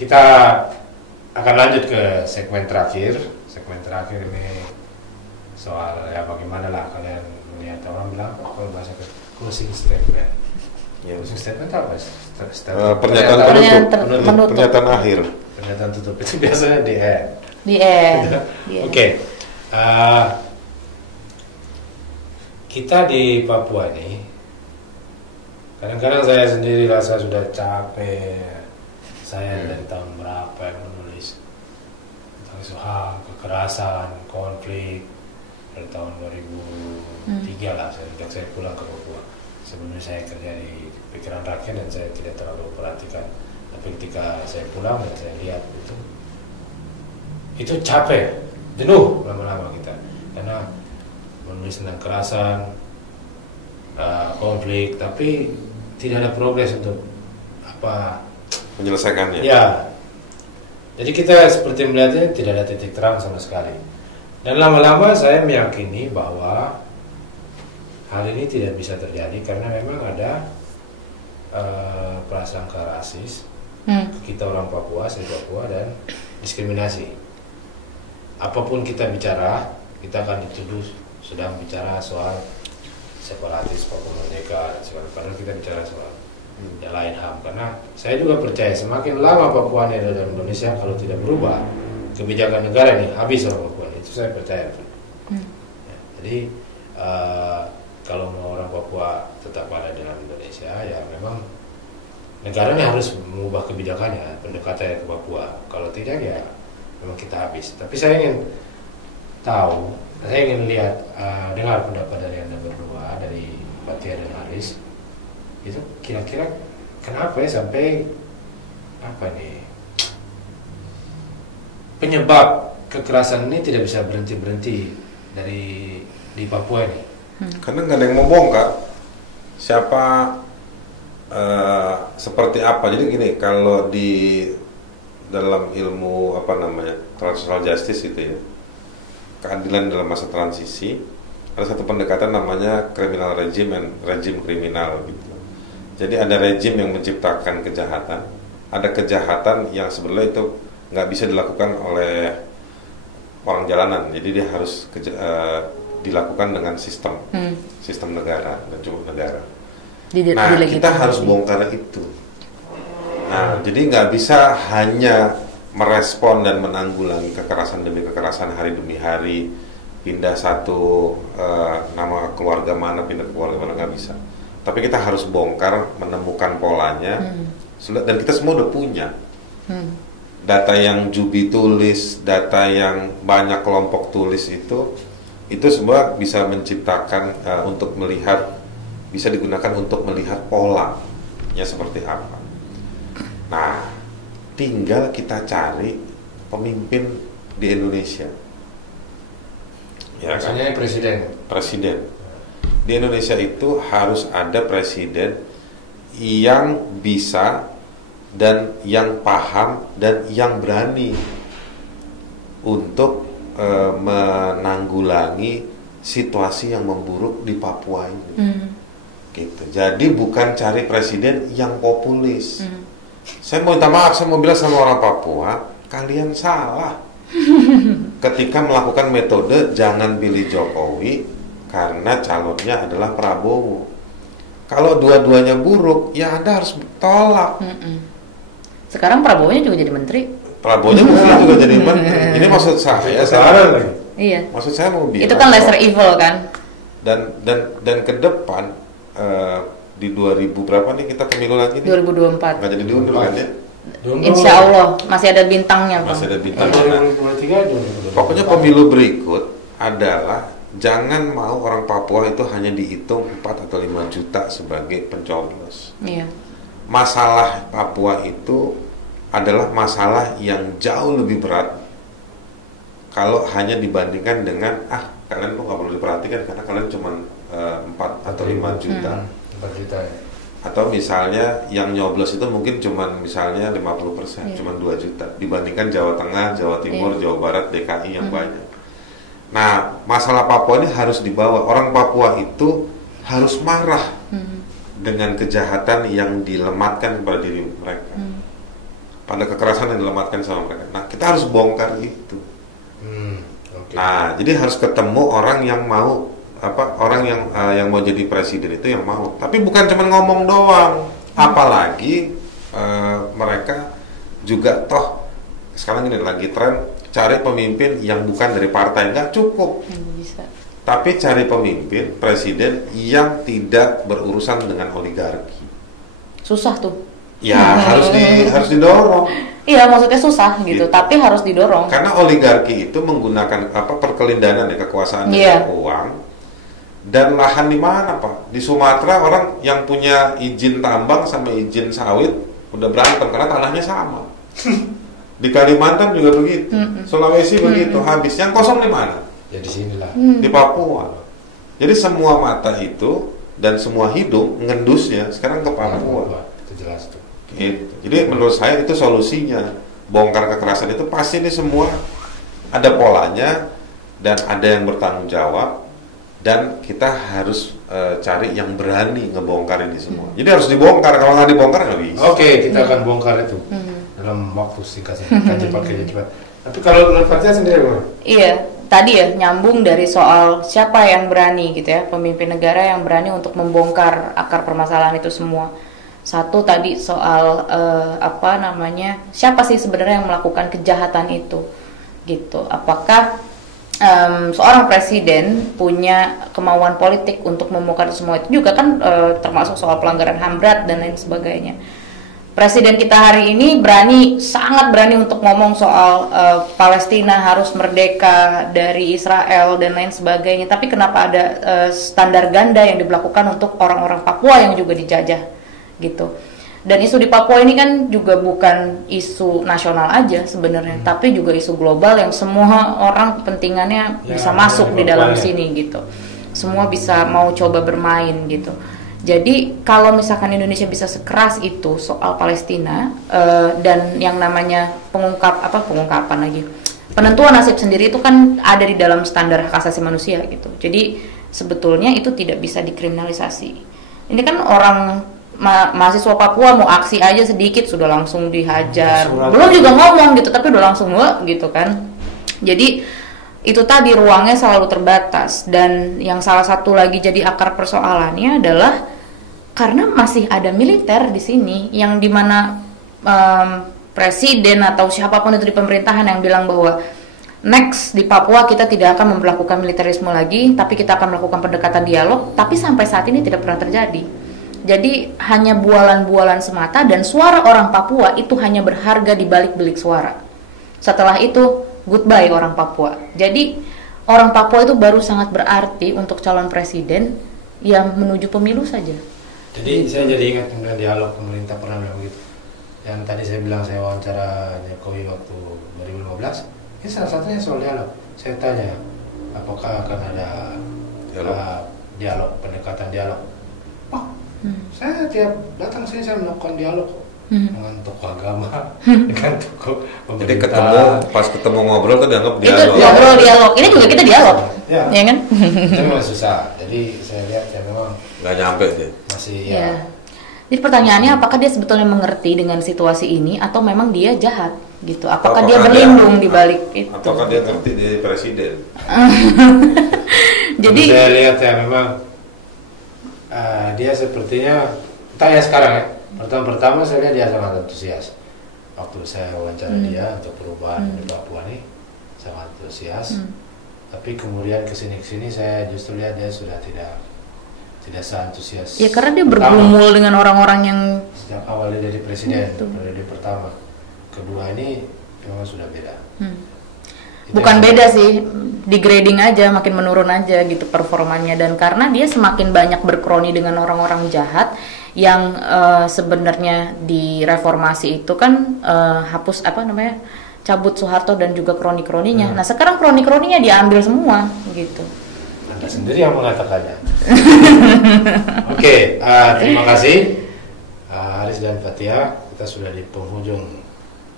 Kita akan lanjut ke segmen terakhir. Segmen terakhir ini soal ya bagaimana lah kalian melihat, orang bilang kalau bahasa closing statement. Ya, closing statement apa? Pernyataan akhir. Pernyataan tutup itu biasanya di end. Di end. Oke. Kita di Papua ini kadang-kadang saya sendiri rasa sudah capek. Saya dari tahun berapa yang menulis tentang soal kekerasan, konflik dari tahun 2003 lah sejak saya pulang ke Papua. Sebelumnya saya kerja di Pikiran Rakyat dan saya tidak terlalu perhatikan. Tapi ketika saya pulang dan saya lihat itu capek, jenuh lama-lama kita karena menulis tentang kekerasan, konflik, tapi tidak ada progres untuk menyelesaikannya. Ya, jadi kita seperti melihatnya tidak ada titik terang sama sekali. Dan lama-lama saya meyakini bahwa hal ini tidak bisa terjadi karena memang ada prasangka rasis ke kita orang Papua, asli Papua, dan diskriminasi. Apapun kita bicara, kita akan dituduh sedang bicara soal separatis Papua Merdeka dan segala. Padahal kita bicara soal yang lain HAM. Karena saya juga percaya semakin lama Papua ini ada dalam Indonesia, kalau tidak berubah kebijakan negara ini habis orang Papua. Itu saya percaya. Ya, jadi kalau mau orang Papua tetap ada dalam Indonesia, ya memang negaranya harus mengubah kebijakannya, pendekatannya ke Papua. Kalau tidak, ya memang kita habis. Tapi saya ingin tahu, saya ingin lihat, dengar pendapat dari Anda berdua, dari Pak Tia dan Haris. Itu kira-kira kenapa ya sampai penyebab kekerasan ini tidak bisa berhenti di Papua ini? Karena nggak ada yang mau bongkar siapa seperti apa. Jadi gini, kalau di dalam ilmu transitional justice itu ya, keadilan dalam masa transisi, ada satu pendekatan namanya criminal regime and regime kriminal gitu. Jadi ada rejim yang menciptakan kejahatan, ada kejahatan yang sebenarnya itu nggak bisa dilakukan oleh orang jalanan. Jadi dia harus dilakukan dengan sistem negara dan cukup negara. Kita harus bongkar itu. Nah, jadi nggak bisa hanya merespon dan menanggulangi kekerasan demi kekerasan hari demi hari, pindah satu nama keluarga mana, pindah ke keluarga mana, nggak bisa. Tapi kita harus bongkar, menemukan polanya, dan kita semua udah punya data yang Jubi tulis, data yang banyak kelompok tulis itu semua bisa menciptakan untuk melihat, bisa digunakan untuk melihat polanya seperti apa. Nah, tinggal kita cari pemimpin di Indonesia. Ya, maksudnya presiden. Di Indonesia itu harus ada presiden yang bisa dan yang paham dan yang berani untuk menanggulangi situasi yang memburuk di Papua ini. Gitu. Jadi bukan cari presiden yang populis. Saya mau minta maaf, saya mau bilang sama orang Papua, kalian salah ketika melakukan metode jangan pilih Jokowi karena calonnya adalah Prabowo. Kalau dua-duanya buruk, ya Anda harus tolak. Sekarang Prabowo-nya juga jadi menteri. Prabowo-nya mungkin juga jadi menteri. Ini maksud saya iya. Maksud saya mau bilang itu kan lesser evil kan. Dan ke depan di 2000 berapa nih kita pemilu lagi nih? 2024. Nggak jadi diundur kan ya? Insya Allah masih ada bintangnya. Masih ada bintangnya. 2023. Pokoknya pemilu berikut adalah jangan mau orang Papua itu hanya dihitung 4 atau 5 juta sebagai pencoblos. Iya. Masalah Papua itu adalah masalah yang jauh lebih berat kalau hanya dibandingkan dengan kalian kok nggak perlu diperhatikan karena kalian cuma 4 atau 5 juta. 4 juta ya. Atau misalnya yang nyoblos itu mungkin cuma misalnya 50%, cuma 2 juta dibandingkan Jawa Tengah, Jawa Timur, Jawa Barat, DKI yang banyak. Nah, masalah Papua ini harus dibawa. Orang Papua itu harus marah dengan kejahatan yang dilematkan kepada diri mereka. pada kekerasan yang dilamatkan sama mereka. Nah, kita harus bongkar itu. Okay. Nah, jadi harus ketemu orang yang mau orang yang mau jadi presiden itu yang mau. Tapi bukan cuma ngomong doang. Apalagi mereka juga toh sekarang ini lagi tren cari pemimpin yang bukan dari partai, nggak cukup. Bisa. Tapi cari pemimpin presiden yang tidak berurusan dengan oligarki. Susah tuh. Ya harus didorong. Iya, maksudnya susah gitu, tapi harus didorong. Karena oligarki itu menggunakan perkelindahan ya, kekuasaan dan uang. Dan lahan di mana, Pak? Di Sumatera orang yang punya izin tambang sama izin sawit udah berantem karena tanahnya sama. Di Kalimantan juga begitu. Sulawesi begitu, habis. Yang kosong di mana? Ya di sinilah. Di Papua. Jadi semua mata itu dan semua hidung ngendusnya sekarang ke Papua. Itu jelas tuh. Gitu. Jadi menurut saya itu solusinya. Bongkar kekerasan itu pasti ini semua ada polanya dan ada yang bertanggung jawab, dan kita harus cari yang berani ngebongkar ini semua. Jadi harus dibongkar, kalau nggak dibongkar nggak bisa. Oke, kita akan bongkar itu dalam waktu singkat saja. Cepat. Tapi kalau menurut Fatia sendiri, bro? Iya, tadi ya nyambung dari soal siapa yang berani gitu ya, pemimpin negara yang berani untuk membongkar akar permasalahan itu semua. Satu tadi soal siapa sih sebenarnya yang melakukan kejahatan itu gitu. Apakah seorang presiden punya kemauan politik untuk membongkar semua itu juga kan, termasuk soal pelanggaran HAM berat dan lain sebagainya. Presiden kita hari ini sangat berani untuk ngomong soal Palestina harus merdeka dari Israel dan lain sebagainya. Tapi kenapa ada standar ganda yang diberlakukan untuk orang-orang Papua yang juga dijajah gitu. Dan isu di Papua ini kan juga bukan isu nasional aja sebenarnya, tapi juga isu global yang semua orang kepentingannya bisa masuk di dalam sini gitu. Semua bisa mau coba bermain gitu. Jadi kalau misalkan Indonesia bisa sekeras itu soal Palestina, dan yang namanya pengungkapan lagi, penentuan nasib sendiri itu kan ada di dalam standar hak asasi manusia gitu. Jadi sebetulnya itu tidak bisa dikriminalisasi. Ini kan orang mahasiswa Papua mau aksi aja sedikit sudah langsung dihajar, belum juga ngomong gitu tapi udah langsung gitu kan. Jadi itu tadi ruangnya selalu terbatas, dan yang salah satu lagi jadi akar persoalannya adalah karena masih ada militer di sini yang dimana presiden atau siapapun itu di pemerintahan yang bilang bahwa next di Papua kita tidak akan memperlakukan militerisme lagi, tapi kita akan melakukan pendekatan dialog, tapi sampai saat ini tidak pernah terjadi. Jadi hanya bualan-bualan semata, dan suara orang Papua itu hanya berharga di balik bilik suara. Setelah itu goodbye orang Papua. Jadi orang Papua itu baru sangat berarti untuk calon presiden yang menuju pemilu saja. Jadi saya jadi ingat dengan dialog pemerintah pernah bilang begitu. Yang tadi saya bilang saya wawancara Jokowi waktu 2015, ini salah satunya soal dialog. Saya tanya apakah akan ada dialog, pendekatan dialog. Saya tiap datang saya melakukan dialog dengan tokoh agama, dengan tokoh pemerintah. Jadi pas ketemu ngobrol tuh dianggap dialog. Itu ngobrol dialog. Ini juga kita dialog, ya kan? Itu memang susah. Jadi saya lihat ya memang nggak nyampe sih. Masih ya. Jadi pertanyaannya apakah dia sebetulnya mengerti dengan situasi ini atau memang dia jahat gitu? Apakah dia berlindung di balik itu? Apakah dia ngerti di presiden? Jadi saya lihat ya memang dia sepertinya entah ya sekarang ya. Pertama saya lihat dia sangat antusias. Waktu saya wawancara dia untuk perubahan di Papua ini sangat antusias. Tapi kemudian kesini saya justru lihat dia sudah tidak seantusias. Ya karena dia bergumul dengan orang-orang yang sejak awal dia jadi presiden periode pertama. Kedua ini memang sudah beda. Bukan beda sih, degrading aja, makin menurun aja gitu performanya. Dan karena dia semakin banyak berkroni dengan orang-orang jahat yang sebenarnya di reformasi itu kan cabut Soeharto dan juga kroni-kroninya. Nah sekarang kroni-kroninya diambil semua gitu. Anda sendiri yang mengatakannya. Oke, terima kasih Haris dan Fatia. Kita sudah di penghujung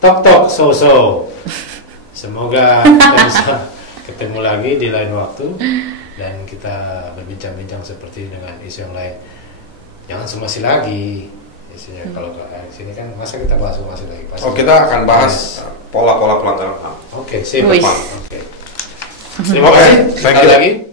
Tok So. Semoga kita bisa ketemu lagi di lain waktu dan kita berbincang-bincang seperti dengan isu yang lain. Jangan semasi lagi, isinya. Kalau ke sini kan masa kita bahas masih lagi. Pasti Oh, kita akan bahas pola-pola pelanggaran HAM. Oke, sip. Wis. Oke. Terima kasih. Thank Sekali you. lagi.